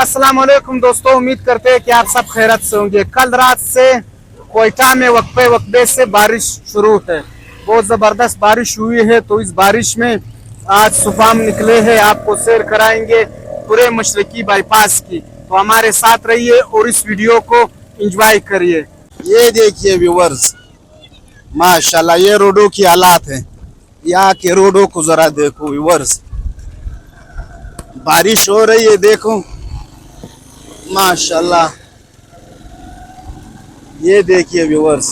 अस्सलाम वालेकुम दोस्तों, उम्मीद करते हैं कि आप सब खैरत से होंगे। कल रात से कोयटा में वक्फे वक्फे से बारिश शुरू है, बहुत ज़बरदस्त बारिश हुई है। तो इस बारिश में आज सुबह हम निकले हैं, आपको सैर कराएंगे पूरे मशरकी बाईपास की। तो हमारे साथ रहिए और इस वीडियो को एंजॉय करिए। ये देखिए व्यूवर्स, माशाल्लाह ये रोडों की हालात है। यहाँ के रोडों को जरा देखो व्यूवर्स, बारिश हो रही है, देखो माशाल्लाह। ये देखिए व्यूवर्स,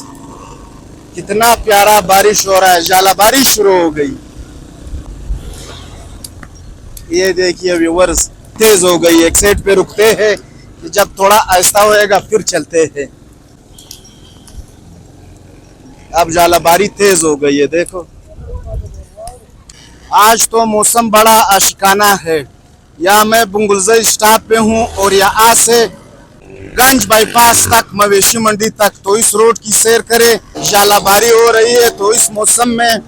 कितना प्यारा बारिश हो रहा है। जाला बारिश शुरू हो गई। ये देखिए व्यूवर्स, तेज हो गई। एक साइड पे रुकते हैं, जब थोड़ा आहिस्ता होएगा फिर चलते हैं। अब जालाबारी तेज हो गई है, देखो। आज तो मौसम बड़ा आशिकाना है। यहाँ मैं बुंगुलज़र स्टॉप पे हूँ और यहाँ से गंज बाईपास तक, मवेशी मंडी तक। तो इस रोड की सैर करें। जालाबारी हो रही है, तो इस मौसम में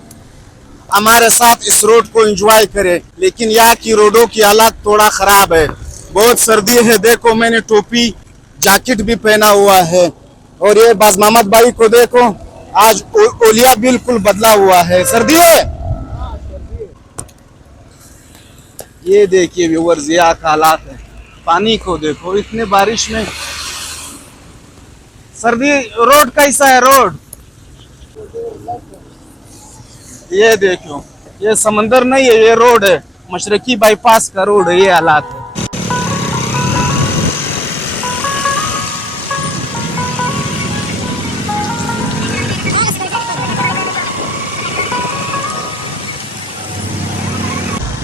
हमारे साथ इस रोड को एंजॉय करें। लेकिन यहाँ की रोडों की हालत थोड़ा ख़राब है, बहुत सर्दी है। देखो मैंने टोपी जैकेट भी पहना हुआ है। और ये बाज मोहम्मद भाई को देखो, आज ओलिया बिल्कुल बदला हुआ है। सर्दी है। ये देखिए व्यूवर्स, ये हालात है। पानी को देखो, इतने बारिश में सर्दी। रोड कैसा है रोड? ये देखो, ये समंदर नहीं है, ये रोड है। मशरकी बाईपास का रोड है। ये हालात है।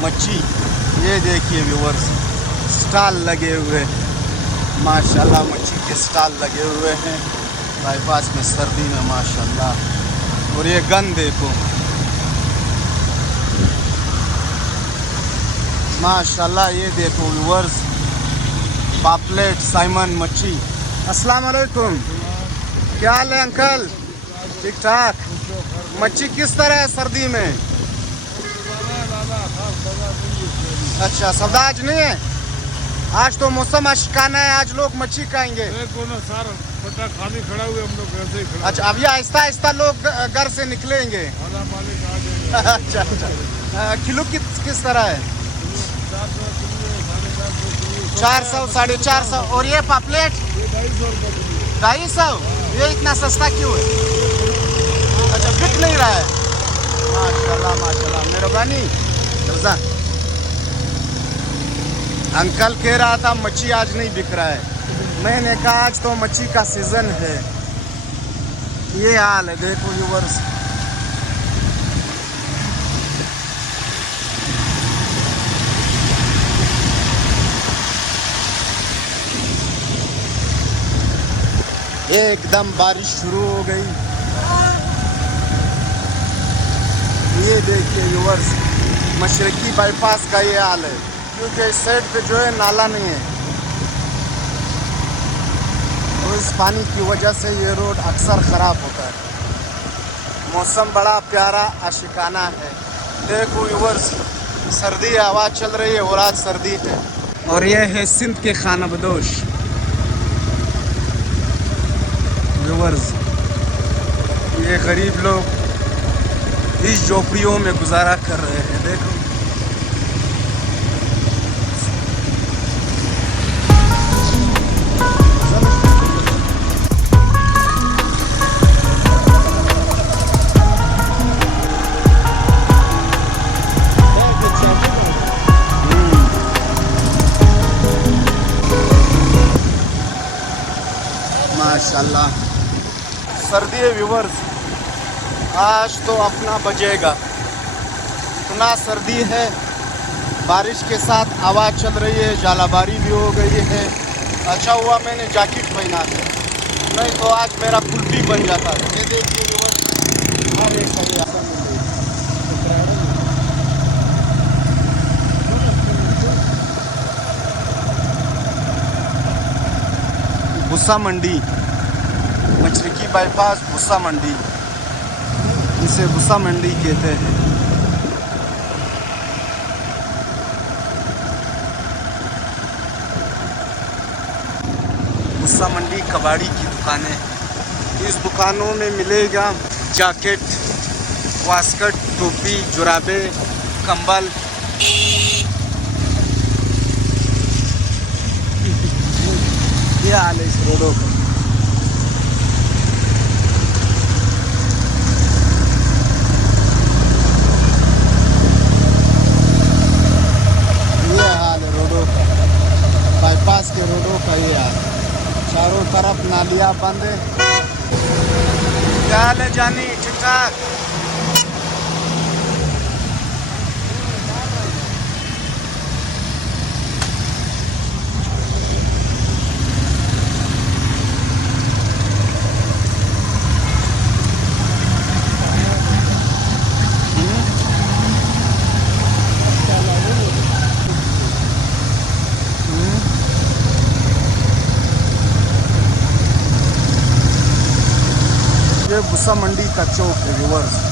मच्छी, ये देखिए व्यूवर्स, स्टॉल लगे हुए, माशाल्लाह मच्छी के स्टॉल लगे हुए हैं बाईपास में सर्दी में, माशाल्लाह। और ये गन देखो, माशाल्लाह। ये देखो व्यूवर्स, पापलेट, साइमन मच्छी। अस्सलाम वालेकुम, क्या हाल है अंकल? ठीक ठाक। मच्छी किस तरह है सर्दी में? अच्छा, सौदा आज नहीं है। आज तो मौसम आशिकाना है, आज लोग मच्छी खाएंगे। खाली खड़ा हुए हम लोग घर से ही खड़ा। अच्छा, अभी आहिस्ता आहिस्ता लोग घर से निकलेंगे। अच्छा अच्छा, किलो किस तरह है? 400, 450। और ये पापलेट 250। ये इतना सस्ता क्यों है? अच्छा, बिक नहीं रहा है। माशाल्लाह माशाल्लाह, मेहरबानी। अंकल कह रहा था मच्छी आज नहीं बिक रहा है। मैंने कहा आज तो मच्छी का सीजन है। ये हाल है, देखो व्यूवर्स। एकदम बारिश शुरू हो गई। ये देखिए व्यूवर्स, मशरकी बाईपास का ये हाल है, क्योंकि इस साइड पे जो है नाला नहीं है। तो इस पानी की वजह से ये रोड अक्सर ख़राब होता है। मौसम बड़ा प्यारा आशिकाना है। देखो व्यूवर्स, सर्दी हवा चल रही है और आज सर्दी है। और ये है सिंध के खाना बदोश व्यूवर्स। ये गरीब लोग इस झोपड़ियों में गुजारा कर रहे हैं, देखो। माशाल्लाह, सर्दी है व्यूवर्स। आज तो अपना बजेगा, इतना सर्दी है। बारिश के साथ हवा चल रही है, जालाबारी भी हो गई है। अच्छा हुआ मैंने जैकेट पहना है, नहीं तो आज मेरा कुल्फी बन जाता है। ये देखिए व्यूवर्स, भूसा मंडी, मशरकी बाईपास भूसा मंडी, इसे भूसा मंडी कहते हैं। भुस्सा मंडी कबाड़ी की दुकानें हैं। इस दुकानों में मिलेगा जैकेट, वास्कट, टोपी, जुराबे, कंबल। ये हाल है इस रोडों का। ये हाल है रोडों का, बाईपास के रोडों का ये हाल। चारों तरफ नालियाँ बंद है। क्या हाल है जानी, ठीक ठाक? ये भुस्सा मंडी का चौक है व्यूअर्स।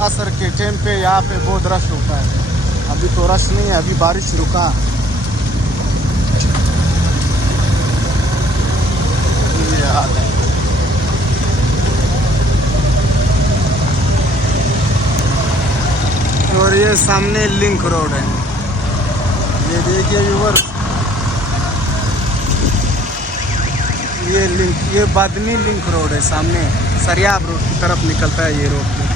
असर के टाइम पे यहाँ पे बहुत रश होता है। अभी तो रश नहीं है, अभी बारिश रुका। ये हाल है। और ये सामने लिंक रोड है, ये देखिए व्यूअर्स। ये लिंक, ये बादनी लिंक रोड है, सामने सरियाब रोड की तरफ निकलता है ये रोड।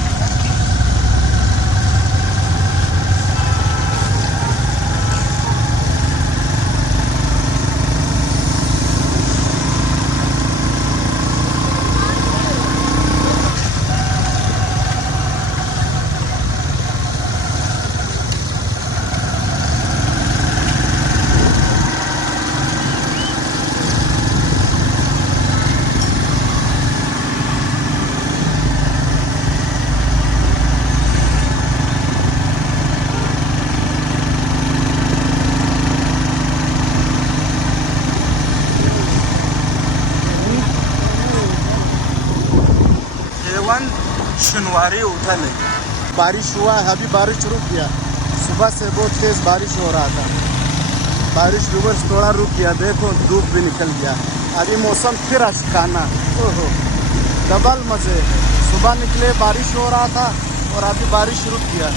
शनिवारी उठल है, बारिश हुआ है, अभी बारिश रुक गया। सुबह से बहुत तेज़ बारिश हो रहा था, बारिश रिवर्स थोड़ा रुक गया। देखो धूप भी निकल गया, अभी मौसम फिर अशकाना। ओहो, डबल मज़े है। सुबह निकले बारिश हो रहा था और अभी बारिश रुक गया।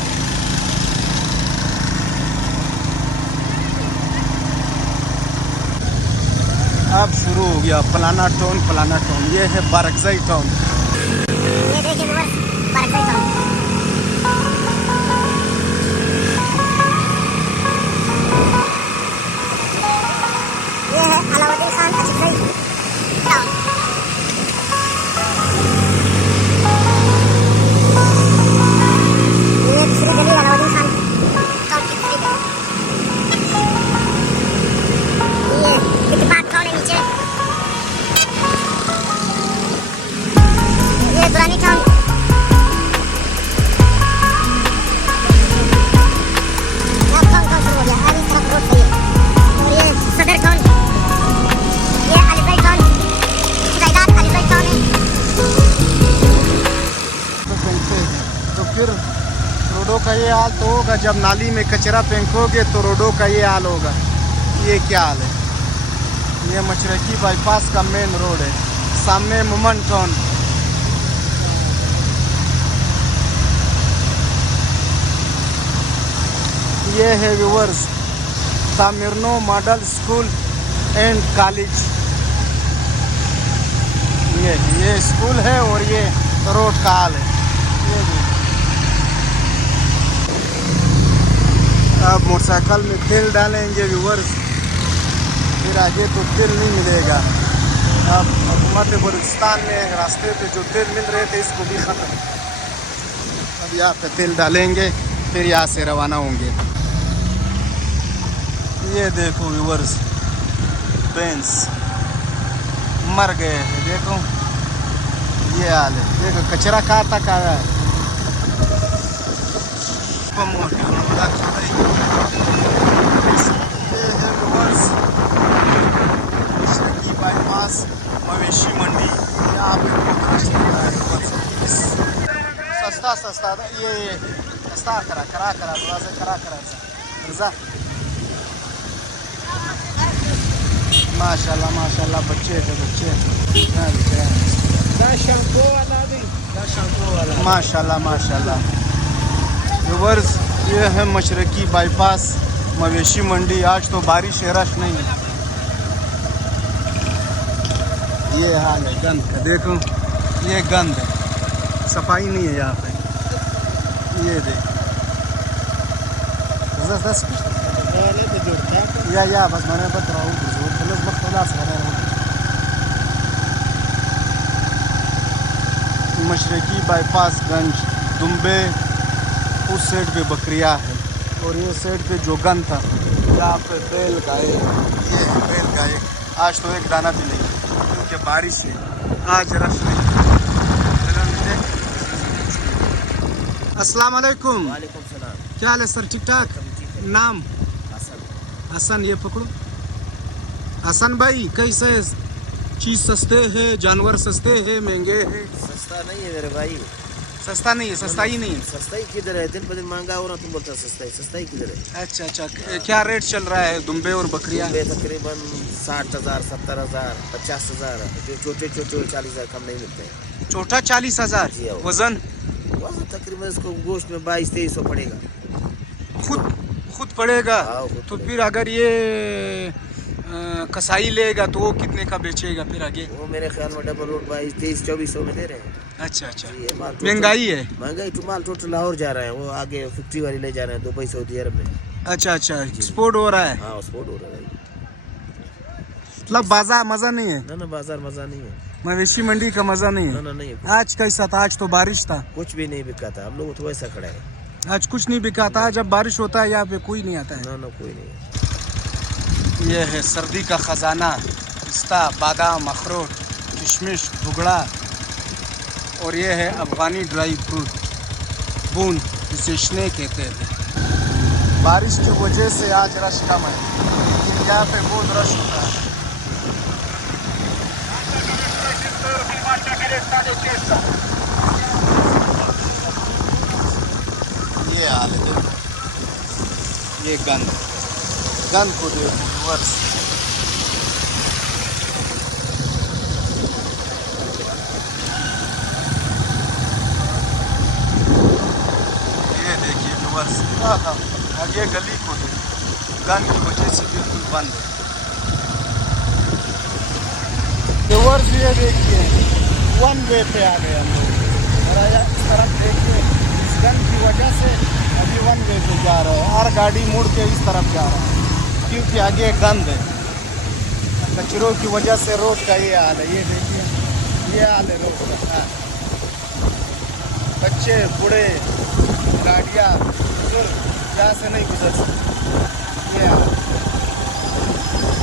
अब शुरू हो गया फलाना टाउन फलाना टाउन। ये है बारकजई टाउन। ये देखिए व्यूअर्स, बारकजई टाउन। ये है अलाउद्दीन खान अजीजई टाउन। ये दूसरी गली अलाउद्दीन खान टाउन की दूसरी गली। ये इत्तेफाक टाउन है नीचे। ये दुरानी टाउन। फिर रोडों का ये हाल तो होगा जब नाली में कचरा फेंकोगे तो रोडों का ये हाल होगा। ये क्या हाल है? ये मशरकी बाईपास का मेन रोड है, सामने मोमन टाउन। ये है व्यूअर्स तामिरनो मॉडल स्कूल एंड कॉलेज। ये स्कूल है और ये रोड का हाल है। ये अब मोटरसाइकिल में तेल डालेंगे व्यूअर्स, फिर आगे तो तेल नहीं मिलेगा। अब हुकूमत बलूचिस्तान में रास्ते पे जो तेल मिल रहे थे इसको भी ख़त्म। अब यहाँ पे तेल डालेंगे फिर यहाँ से रवाना होंगे। ये देखो व्यूअर्स, बेंस मर गए हैं। देखो ये हाल है, देखो कचरा कहाँ तक आया है। बाईपास मवेशी मंडी, यहाँ पे बहुत रश रहता है। सस्ता सस्ता ये सस्ता करा थोड़ा सा करा रजा। माशाल्लाह माशाल्लाह, बच्चे थे बच्चे। माशाल्लाह माशाल्लाह। व्यूअर्स, ये है मशरकी बाईपास मवेशी मंडी। आज तो बारिश है, रश नहीं है। ये हाल है गंद का, देखो ये गंद है, सफाई नहीं है यहाँ पे। ये देख या बस मैंने बता रहा हूँ मशरकी बाईपास गंज दुम्बे, उस साइड पे बकरिया है और ये साइड पे जो गन था यहाँ पे बैल गाय। ये बैल गाय आज तो एक दाना भी नहीं क्योंकि बारिश है, आज रश नहीं। अस्सलाम वालेकुम। वालेकुम सलाम। क्या हाल है सर? ठीक ठाक। नाम? हसन। ये पकड़ो। हसन भाई, कैसे चीज़ सस्ते हैं, जानवर सस्ते हैं, महंगे हैं? सस्ता नहीं है मेरे भाई, सस्ता नहीं है, सस्ता ही नहीं है। सस्ता ही किधर है? दिन पर दिन महंगा हो रहा, तुम बोलते हो सस्ता ही किधर है? अच्छा अच्छा, क्या रेट चल रहा है दुम्बे और बकरियाँ? तकरीबन 60,000, 70,000, 50,000। जो छोटे 40,000 कम नहीं मिलते हैं। छोटा 40,000। जी हाँ। वजन तकरीबन इसको गोश्त में 2200-2300 पड़ेगा। खुद पड़ेगा। हाँ, खुद तो पड़ेगा। फिर अगर ये कसाई लेगा तो वो कितने का बेचेगा फिर आगे? वो मेरे ख्याल में डबल रोड 2200-2300 में दे रहे हैं। अच्छा अच्छा, ये माल महंगाई है। महंगाई तो माल टोटल लाहौर जा रहा है, वो आगे फैक्ट्री वाली ले जा रहे हैं दुबई सऊदी अरब में। अच्छा अच्छा, एक्सपोर्ट हो रहा है। हाँ, एक्सपोर्ट हो रहा है। मतलब बाजार मजा नहीं है, ना बाजार मजा नहीं है, मवेशी मंडी का मजा नहीं है। ना नहीं है। आज कैसा था? आज तो बारिश था, कुछ भी नहीं बिका था। हम लोग तो वैसा खड़ा है। आज कुछ नहीं बिका था। जब बारिश होता है यहाँ पे कोई नहीं आता है। ना कोई नहीं है। ये है सर्दी का खजाना, पिस्ता, बादाम, अखरोट, किशमिश, भुगड़ा। और ये है अफगानी ड्राई फ्रूट, बूंद, जिसे स्ने कहते हैं। बारिश की वजह से आज रश कम है, लेकिन यहाँ पे बहुत रश होता है। ये हाल है, देखो ये गंद को देखो वर्ष। ये देखिए वर्ष, आगे गली को देखो, गंद की वजह से बिल्कुल बंद है। वर्ष ये देखिए, वन वे पे आ गए हम लोग। इस तरफ देखिए, इस गंद की वजह से अभी वन वे पे जा रहे हैं। हर गाड़ी मुड़ के इस तरफ जा रहा है क्योंकि आगे गंद है। कचरों की वजह से रोड का ये हाल है। ये देखिए, ये हाल है रोड का। बच्चे, बूढ़े, गाड़ियाँ, बुजुर्ग यहाँ से नहीं गुजर सकते। ये हाल,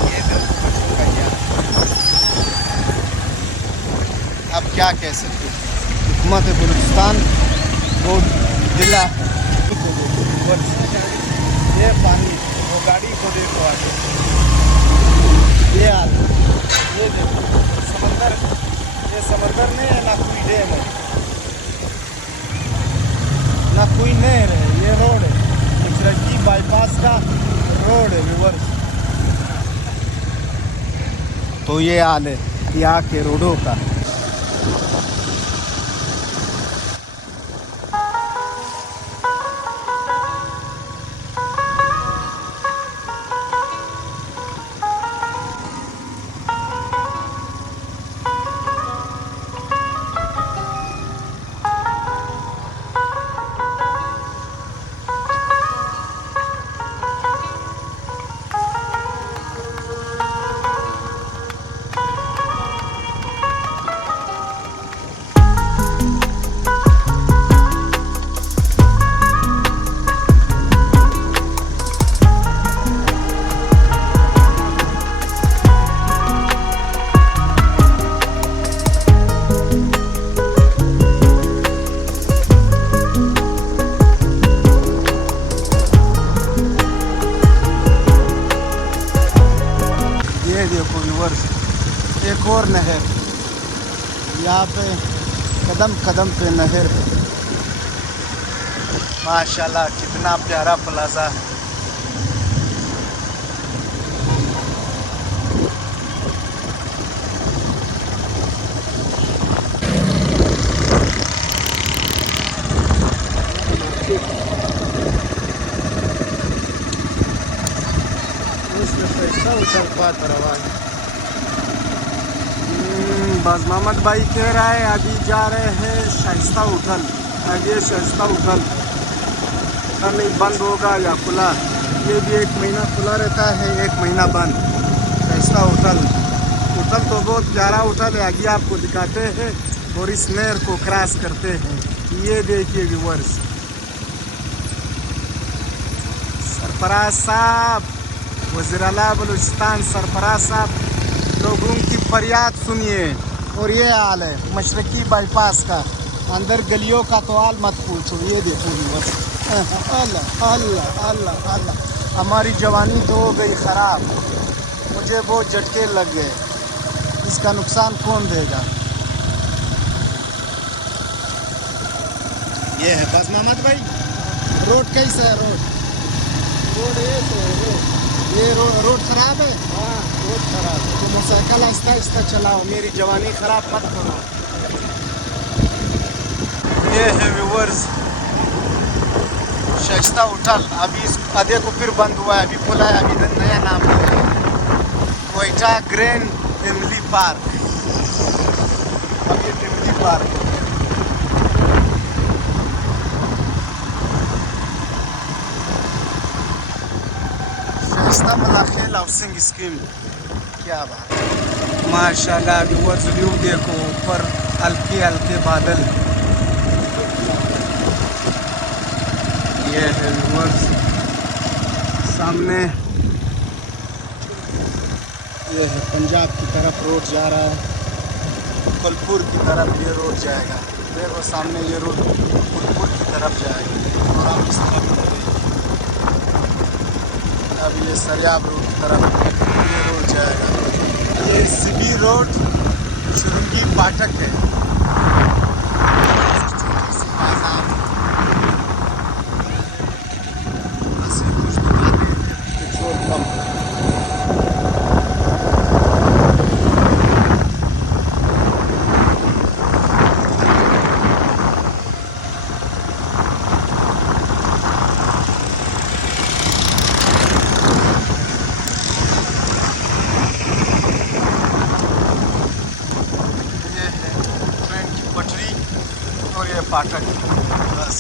ये देखो बच्चों का ये हाल। अब क्या कह सकते हैं, हुकूमत बलूचिस्तान रोड जिला। ये पानी, वो गाड़ी को देखो आगे, ये हाल। ये देखो समंदर, ये समंदर नहीं है, ना कोई डैम है, ना कोई नहर है। ये रोड है, मशरकी बाईपास का रोड है व्यूअर्स। तो ये हाल है यहाँ के रोडों का। यहाँ पे कदम कदम पे नहर है। माशाल्लाह कितना प्यारा प्लाजा है। बस मोहम्मद भाई कह रहा है अभी जा रहे हैं शाइस्ता होटल। आगे शाइस्ता होटल पता नहीं बंद होगा या खुला। ये भी 1 महीना खुला रहता है, 1 महीना बंद। शाइस्ता होटल तो बहुत प्यारा होटल है। आगे आपको दिखाते हैं और इस नहर को क्रॉस करते हैं। ये देखिए व्यूअर्स, सरफराज साहब, वज़ीर आला बलूचिस्तान सरफराज साहब, लोगों की फरियाद सुनिए। और ये हाल है मशरकी बाईपास का, अंदर गलियों का तो हाल मत पूछो। ये देखो बस, अल्लाह अल्लाह अल्लाह अल्लाह। हमारी जवानी तो हो गई ख़राब, मुझे बहुत झटके लग गए। इसका नुकसान कौन देगा? ये है बस मोहम्मद भाई, रोड कैसा है? रोड ये तो है रोड। ये रोड खराब है। हाँ रोड खराब है तो मोटरसाइकिल आहिस्ता आहिस्ता चलाओ, मेरी जवानी खराब मत करो। ये है व्यूअर्स शाइस्ता होटल। अभी इस आधे को फिर बंद हुआ है, अभी खुला है, अभी नया नाम है क्वेटा ग्रैंड फैमिली पार्क। अब ये फैमिली पार्क मलाखेल हाउसिंग स्कीम। क्या बात है, माशाल्लाह व्यूअर्स। व्यू देखो, ऊपर हल्के हल्के बादल। ये है व्यूअर्स सामने, ये है पंजाब की तरफ रोड जा रहा है, फुलपुर की तरफ ये रोड जाएगा। देखो सामने ये रोड फुलपुर की तरफ जाएगा और हम इस तरफ अब ये सरियाब रोड की तरफ ये रोड जाएगा। ये सीबी रोड चुरंगी फाटक है। पेट्रोल पंप फाटक बस।